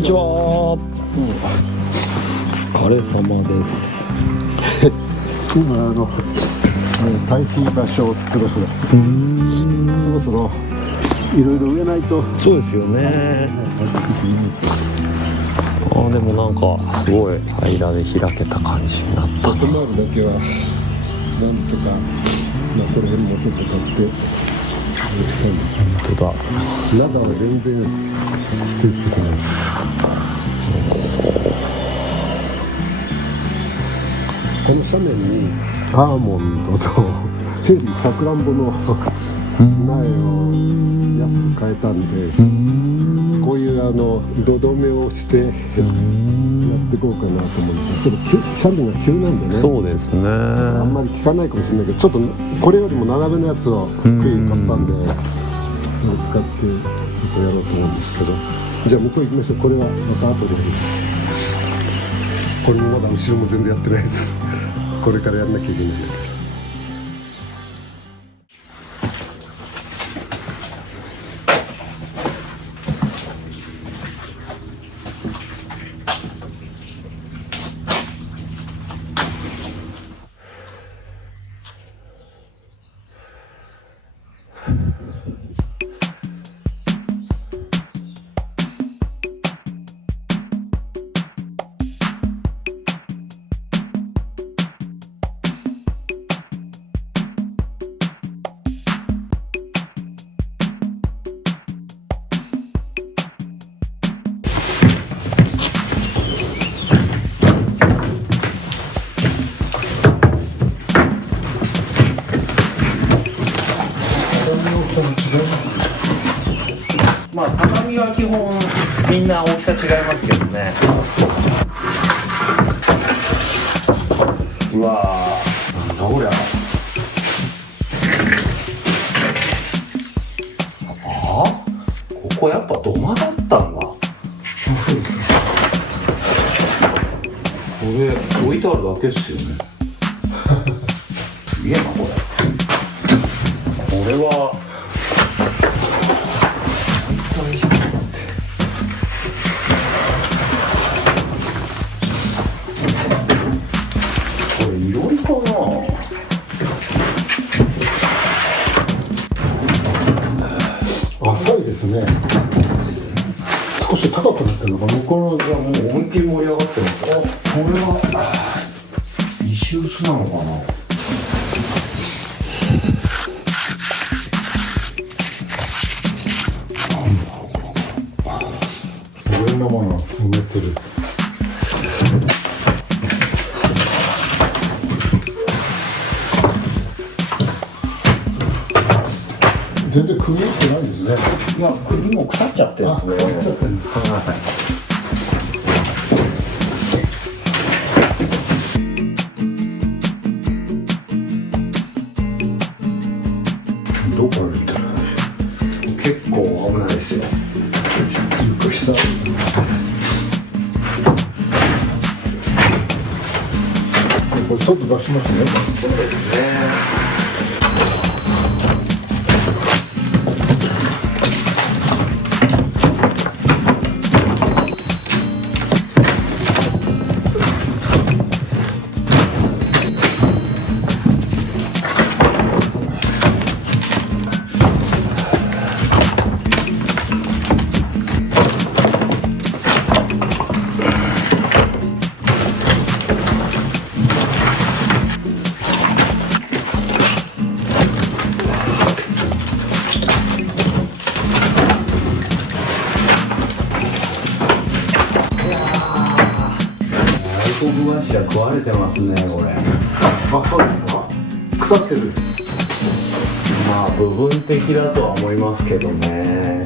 こんにちは、お疲れ様です。今堆肥場所を作るそろそろいろいろ植えないと。そうですよね。でもなんかすごい間で開けた感じになった。外回るだけはなんとか、これよりもちょっと買ってしたんです。本当だ。中は全然できてないです。この斜面にアーモンドとチェリー、さくらんぼの苗を安く買えたんで、こういう土留めをしてやっていこうかなと思うんですけど、ちょっと斜面が急なんでね。そうですね。あんまり効かないかもしれないけど、ちょっとこれよりも斜めのやつを低い買ったんで、それを使ってちょっとやろうと思うんですけど、じゃあ向こう行きましょう。これはまた後でやります。これもまだ後ろも全然やってないです。これからやんなきゃいけないんだけど。畳は基本みんな大きさ違いますけどね。うわー、なんだこりゃ。ここやっぱ土間だったんだ。これ置いてあるだけっすよね。すげえなこれ。これは浅いですね。少し高くなってるのかな。これじゃもう思いっきり盛り上がってます。これは石臼なのかな。上のもの埋めてる。全然釘打ってないですね。いや、釘も腐っちゃってるんですね。腐っちゃってるんですか。どこ歩いてる？結構危ないですよ。ゆっくりした。これ外出しますね。そうですね。外国橋が食われてますね、これ。あ、そうですか。腐ってる。まあ部分的だとは思いますけどね。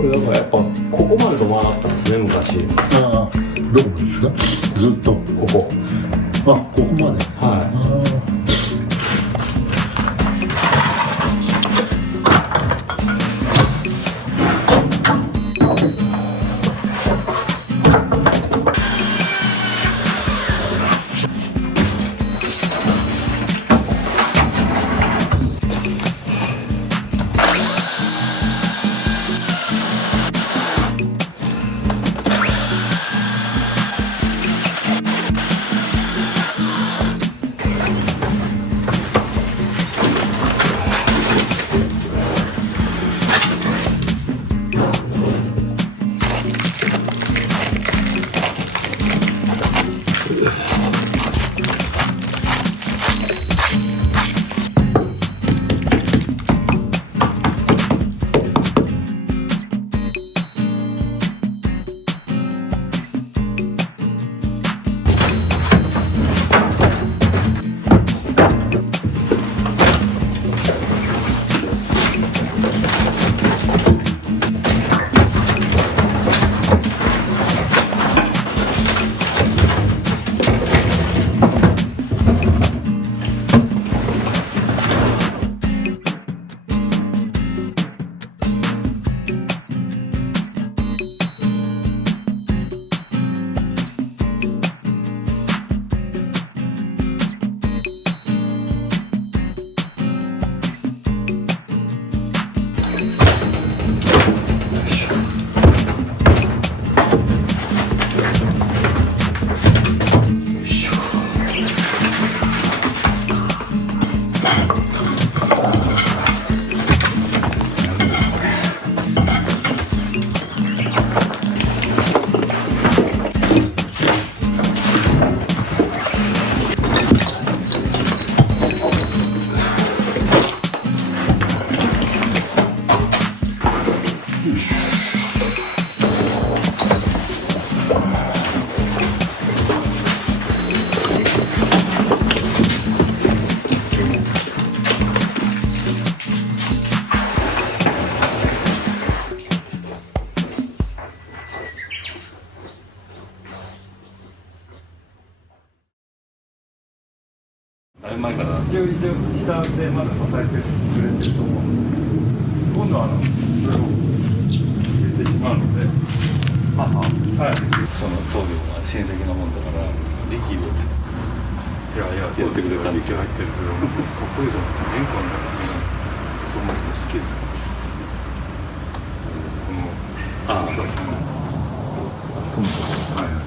これだからやっぱここまでと回ったんですね昔。ああ、どこですか？ずっとここ。あ、ここまで。はだいぶ前から一応下でまだ支えてくれてると思うので、今度はそれを入れてしまうので、はい、その当時は親戚のもんだから力入れて、やってくれたんですよ。力入ってるけどかっこいいと思って、玄関だからね、そう思うの好きですから。このはい。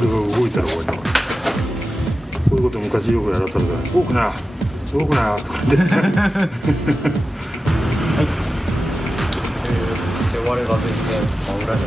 俺が動いたら終わりだから、こういうこと昔よくやらされたら「動くな動くな」とか言ってはい背割れが全然真裏に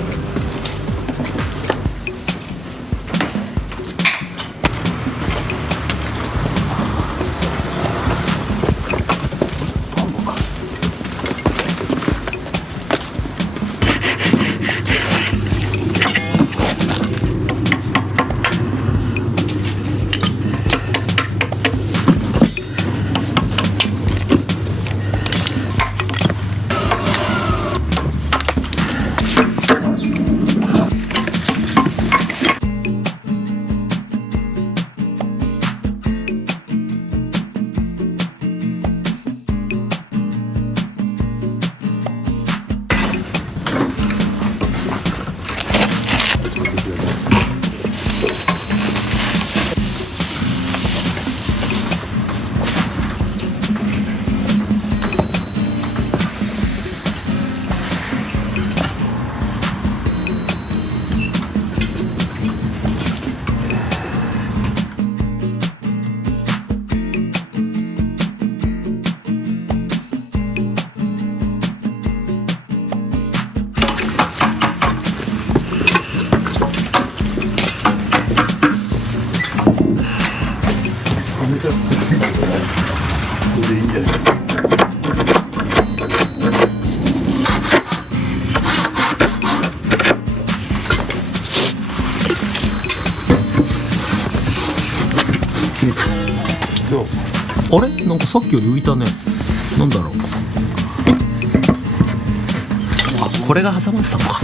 あれなんかさっきより浮いたね。なんだろう。あ、これが挟まってたのか。